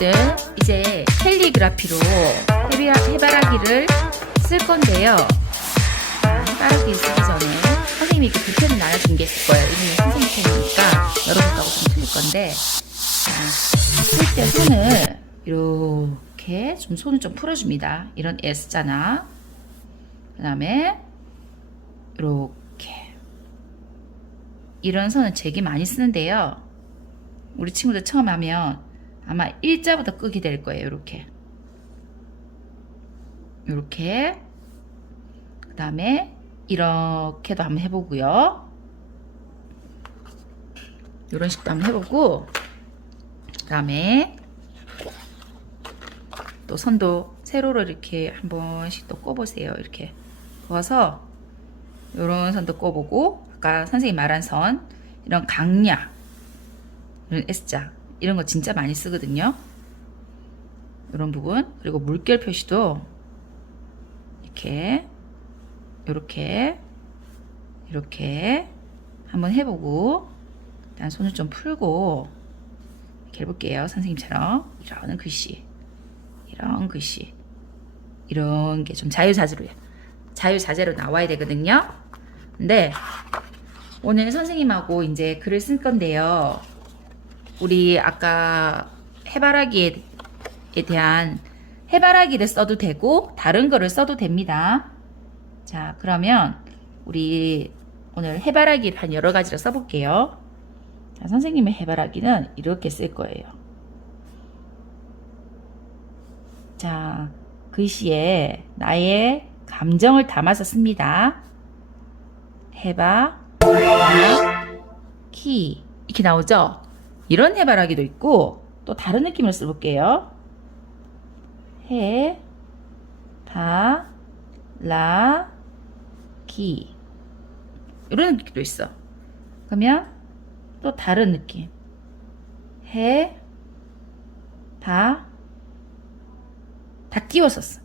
친구들 이제 캘리그라피로 해바, 해바라기를 쓸 건데요. 해바라기 쓰기 전에 선생님이 그 불펜을 나눠준 게 있을 거예요. 이미 선생님 펜이니까 여러분하고 좀 틀릴 건데 쓸 때 손을 이렇게 좀 손을 좀 풀어줍니다. 이런 S자나 그 다음에 이렇게 이런 선은 되게 많이 쓰는데요. 우리 친구들 처음 하면 아마 일자부터 끄게 될 거예요. 이렇게 이렇게 그 다음에 이렇게도 한번 해보고요. 이런 식도 한번 해보고 그 다음에 또 선도 세로로 이렇게 한 번씩 또 꼽으세요. 이렇게 그어서 이런 선도 꼽보고 아까 선생님 말한 선 이런 강약 이런 S자 이런 거 진짜 많이 쓰거든요. 이런 부분 그리고 물결 표시도 이렇게 이렇게 이렇게 한번 해보고 일단 손을 좀 풀고 이렇게 해볼게요. 선생님처럼 이런 글씨 이런 글씨 이런 게 좀 자유자재로 자유자재로 나와야 되거든요. 근데 오늘 선생님하고 이제 글을 쓸 건데요. 우리 아까 해바라기에 대한 해바라기를 써도 되고 다른 거를 써도 됩니다. 자, 그러면 우리 오늘 해바라기를 한 여러 가지로 써볼게요. 자, 선생님의 해바라기는 이렇게 쓸 거예요. 자, 글씨에 나의 감정을 담아서 씁니다. 해바, 키 이렇게 나오죠? 이런 해바라기도 있고 또 다른 느낌을 써볼게요. 해, 바, 라, 기 이런 느낌도 있어. 그러면 또 다른 느낌. 해, 바, 다 끼웠었어.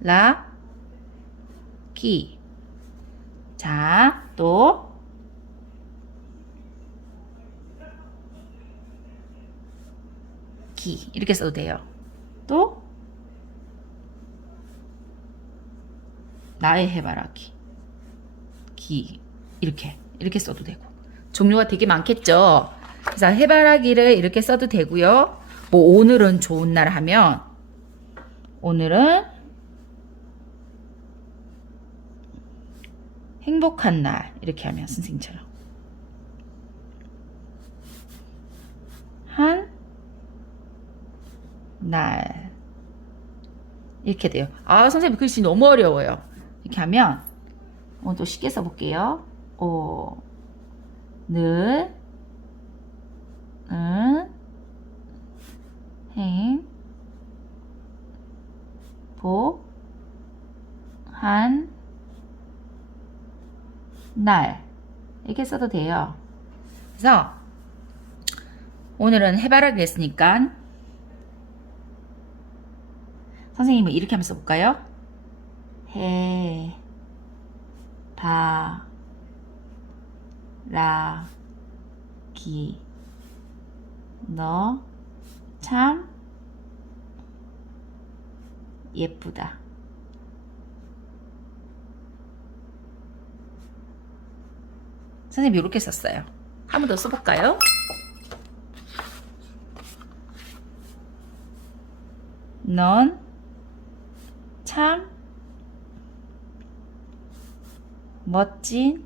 라, 기. 자, 또 기 이렇게 써도 돼요. 또 나의 해바라기 기 이렇게 이렇게 써도 되고 종류가 되게 많겠죠. 그래서 해바라기를 이렇게 써도 되고요. 뭐 오늘은 좋은 날 하면 오늘은 행복한 날 이렇게 하면 선생님처럼 한 날 이렇게 돼요. 아 선생님 글씨 너무 어려워요. 이렇게 하면 오늘 또 쉽게 써볼게요. 오, 늘, 은, 행, 복, 한, 날 이렇게 써도 돼요. 그래서 오늘은 해바라기 했으니까 선생님은 이렇게 한번 써볼까요? 해, 바, 라, 기, 너, 참, 예쁘다. 선생님 이렇게 썼어요. 한 번 더 써볼까요? 넌 참 멋진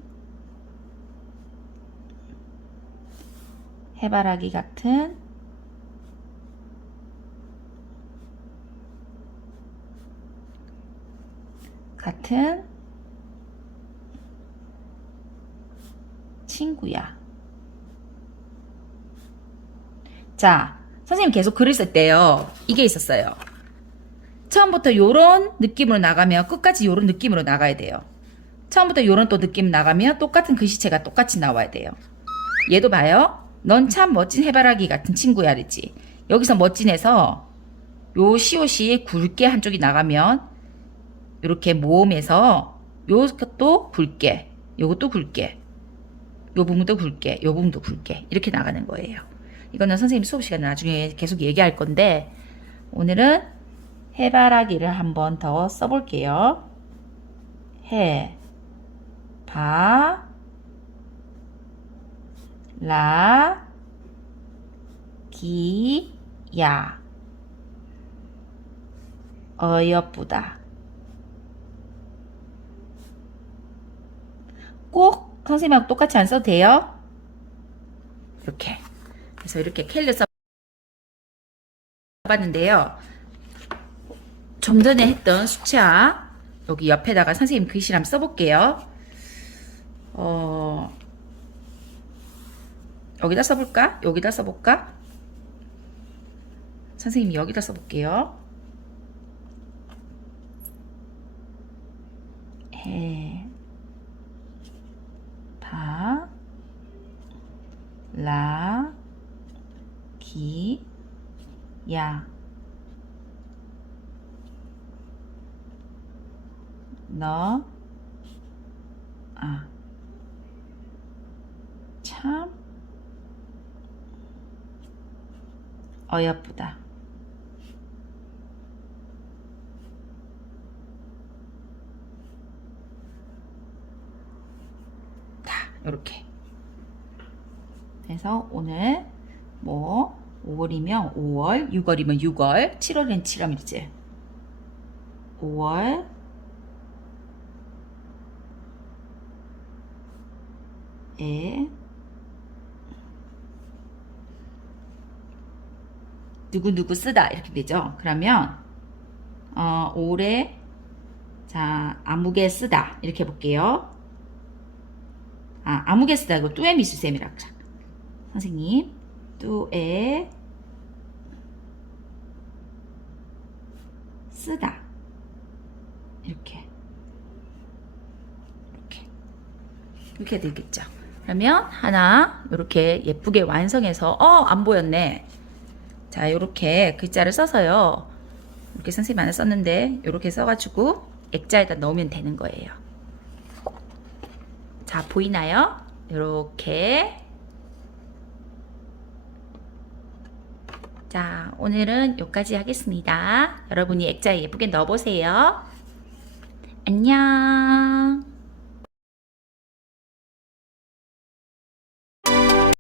해바라기 같은 같은 친구야. 자, 선생님 계속 글을 쓸 때요. 이게 있었어요. 처음부터 요런 느낌으로 나가면 끝까지 요런 느낌으로 나가야 돼요. 처음부터 요런 또 느낌 나가면 똑같은 글씨체가 똑같이 나와야 돼요. 얘도 봐요. 넌 참 멋진 해바라기 같은 친구야 그랬지. 여기서 멋진에서 요 시옷이 굵게 한쪽이 나가면 이렇게 모음해서 요것도 굵게 요것도 굵게 요 부분도 굵게 요 부분도 굵게 이렇게 나가는 거예요. 이거는 선생님 수업 시간에 나중에 계속 얘기할 건데 오늘은 해바라기를 한번 더 써볼게요. 해, 바, 라, 기, 야. 어여쁘다. 꼭 선생님하고 똑같이 안 써도 돼요. 이렇게. 그래서 이렇게 캘리 써봤는데요. 좀 전에 했던 수채화 여기 옆에다가 선생님 글씨를 한번 써볼게요. 어, 여기다 써볼까? 여기다 써볼까? 선생님이 여기다 써볼게요. 해, 바, 라, 기, 야. 너, 아, 참, 어여쁘다. 다, 요렇게. 그래서 오늘 뭐 5월이면 5월, 6월이면 6월, 7월엔 7월이지. 5월, 에 누구누구 쓰다 이렇게 되죠. 그러면 어, 올해 자 아무개 쓰다 이렇게 해볼게요. 아 아무개 쓰다 이거 뚜에 미술쌤이라 자, 선생님 뚜에 쓰다 이렇게 이렇게 이렇게 되겠죠. 그러면 하나 이렇게 예쁘게 완성해서 어 안 보였네. 자 이렇게 글자를 써서요. 이렇게 선생님 하나 썼는데 이렇게 써가지고 액자에다 넣으면 되는 거예요. 자 보이나요? 이렇게 자 오늘은 여기까지 하겠습니다. 여러분이 액자에 예쁘게 넣어보세요. 안녕.